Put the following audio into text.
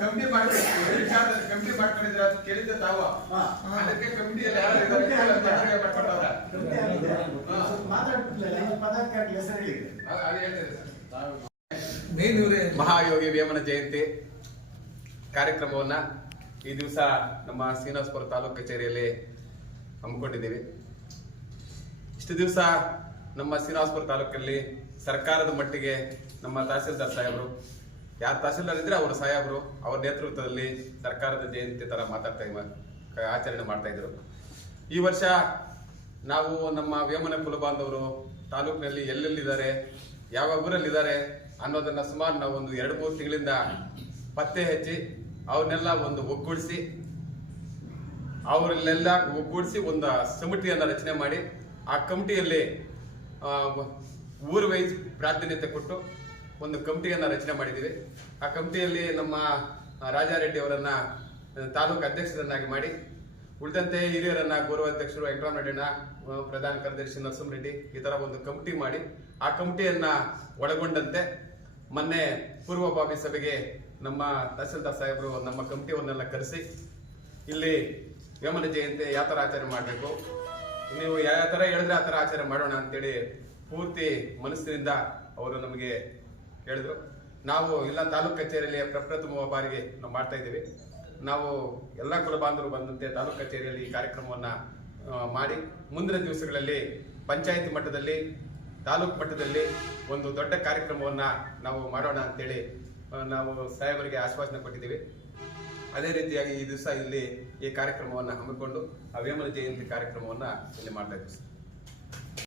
Committee ಮಾಡ್ಕೊಂಡಿದ್ದೀವಿ committee ಮಾಡ್ಕೊಂಡಿದ್ರೆ ಅದು ಕೇಳಿದ್ದೆ ತಾವ ಅದಕ್ಕೆ ಕಮಿಟಿಯಲ್ಲಿ ಯಾರು ಮಹಾಯೋಗಿ ವೇಮನ ಜಯಂತಿ ಕಾರ್ಯಕ್ರಮವನ್ನ ಈ ದಿವಸ ನಮ್ಮ ಶ್ರೀನಿವಾಸಪುರ ತಾಲೂಕು ಕಚೇರಿಯಲ್ಲಿ ಹಮ್ಮಿಕೊಂಡಿದ್ದೀವಿ. ಇಷ್ಟು ದಿವಸ ನಮ್ಮ ಶ್ರೀನಿವಾಸಪುರ ತಾಲೂಕಲ್ಲಿ ಸರ್ಕಾರದ ಮಟ್ಟಿಗೆ ನಮ್ಮ ತಹಸೀಲ್ದಾರ್ ಸಾಹೇಬರು, ಯಾರು ತಹಸೀಲ್ದಾರ್ ಇದ್ರೆ ಅವರು ಸಾಹೇಬರು, ಅವರ ನೇತೃತ್ವದಲ್ಲಿ ಸರ್ಕಾರದ ಜಯಂತಿ ತರ ಮಾತಾಡ್ತಾ ಆಚರಣೆ ಮಾಡ್ತಾ ಇದ್ರು. ಈ ವರ್ಷ ನಾವು ನಮ್ಮ ವೇಮನ ಕುಲಬಾಂಧವರು ತಾಲೂಕಿನಲ್ಲಿ ಎಲ್ಲೆಲ್ಲಿದ್ದಾರೆ, ಯಾವ ಊರಲ್ಲಿದ್ದಾರೆ ಅನ್ನೋದನ್ನ ಸುಮಾರು ನಾವು ಒಂದು ಎರಡು ಮೂರು ತಿಂಗಳಿಂದ ಪತ್ತೆ ಹಚ್ಚಿ ಅವನ್ನೆಲ್ಲ ಒಂದು ಒಗ್ಗೂಡಿಸಿ ಅವರಲ್ಲೆಲ್ಲ ಒಗ್ಗೂಡಿಸಿ ಒಂದು ಸಮಿತಿಯನ್ನ ರಚನೆ ಮಾಡಿ, ಆ ಕಮಿಟಿಯಲ್ಲಿ ಊರು ವೈಸ್ ಪ್ರಾಧಾನ್ಯತೆ ಕೊಟ್ಟು ಒಂದು ಕಮಿಟಿಯನ್ನ ರಚನೆ ಮಾಡಿದ್ದೀವಿ. ಆ ಕಮಿಟಿಯಲ್ಲಿ ನಮ್ಮ ರಾಜಾರೆಡ್ಡಿ ಅವರನ್ನು, ತಾಲೂಕು ಅಧ್ಯಕ್ಷರನ್ನಾಗಿ ಮಾಡಿ ಉಳಿದಂತೆ ಹಿರಿಯರನ್ನ ಗೌರವಾಧ್ಯಕ್ಷರು ವೆಂಕಟರಾಮರೆಡ್ಡಿನ ರೆಡ್ಡಿನ ಪ್ರಧಾನ ಕಾರ್ಯದರ್ಶಿ ನರಸಿಂಹರೆಡ್ಡಿ ಈ ತರ ಒಂದು ಕಮಿಟಿ ಮಾಡಿ, ಆ ಕಮಿಟಿಯನ್ನ ಒಳಗೊಂಡಂತೆ ಮೊನ್ನೆ ಪೂರ್ವಭಾವಿ ಸಭೆಗೆ ನಮ್ಮ ತಹಸೀಲ್ದಾರ್ ಸಾಹೇಬರು ನಮ್ಮ ಕಮಿಟಿಯವನ್ನೆಲ್ಲ ಕರೆಸಿ, ಇಲ್ಲಿ ವೇಮನ ಜಯಂತಿ ಯಾವ ಥರ ಆಚರಣೆ ಮಾಡಬೇಕು, ನೀವು ಯಾವ ಥರ ಹೇಳಿದ್ರೆ ಆ ಥರ ಆಚರಣೆ ಮಾಡೋಣ ಅಂತೇಳಿ ಪೂರ್ತಿ ಮನಸ್ಸಿನಿಂದ ಅವರು ನಮಗೆ ಹೇಳಿದರು. ನಾವು ಎಲ್ಲ ತಾಲೂಕು ಕಚೇರಿಯಲ್ಲಿ ಪ್ರಪ್ರಥಮ ಬಾರಿಗೆ ನಾವು ಮಾಡ್ತಾ ಇದ್ದೀವಿ. ನಾವು ಎಲ್ಲ ಕುಲ ಬಾಂಧವರು ಬಂದಂತೆ ತಾಲೂಕು ಕಚೇರಿಯಲ್ಲಿ ಈ ಕಾರ್ಯಕ್ರಮವನ್ನು ಮಾಡಿ ಮುಂದಿನ ದಿವಸಗಳಲ್ಲಿ ಪಂಚಾಯತ್ ಮಟ್ಟದಲ್ಲಿ, ತಾಲೂಕು ಮಟ್ಟದಲ್ಲಿ ಒಂದು ದೊಡ್ಡ ಕಾರ್ಯಕ್ರಮವನ್ನು ನಾವು ಮಾಡೋಣ ಅಂತೇಳಿ ನಾವು ಸಾಹೇಬರಿಗೆ ಆಶ್ವಾಸನೆ ಕೊಟ್ಟಿದ್ದೀವಿ ಅದೇ ರೀತಿಯಾಗಿ ಈ ದಿವಸ ಇಲ್ಲಿ ಈ ಕಾರ್ಯಕ್ರಮವನ್ನು ಹಮ್ಮಿಕೊಂಡು ಆ ವೇಮನ ಜಯಂತಿ ಕಾರ್ಯಕ್ರಮವನ್ನು ಇಲ್ಲಿ ಮಾಡ್ತಾ ಇದ್ದೀವಿ.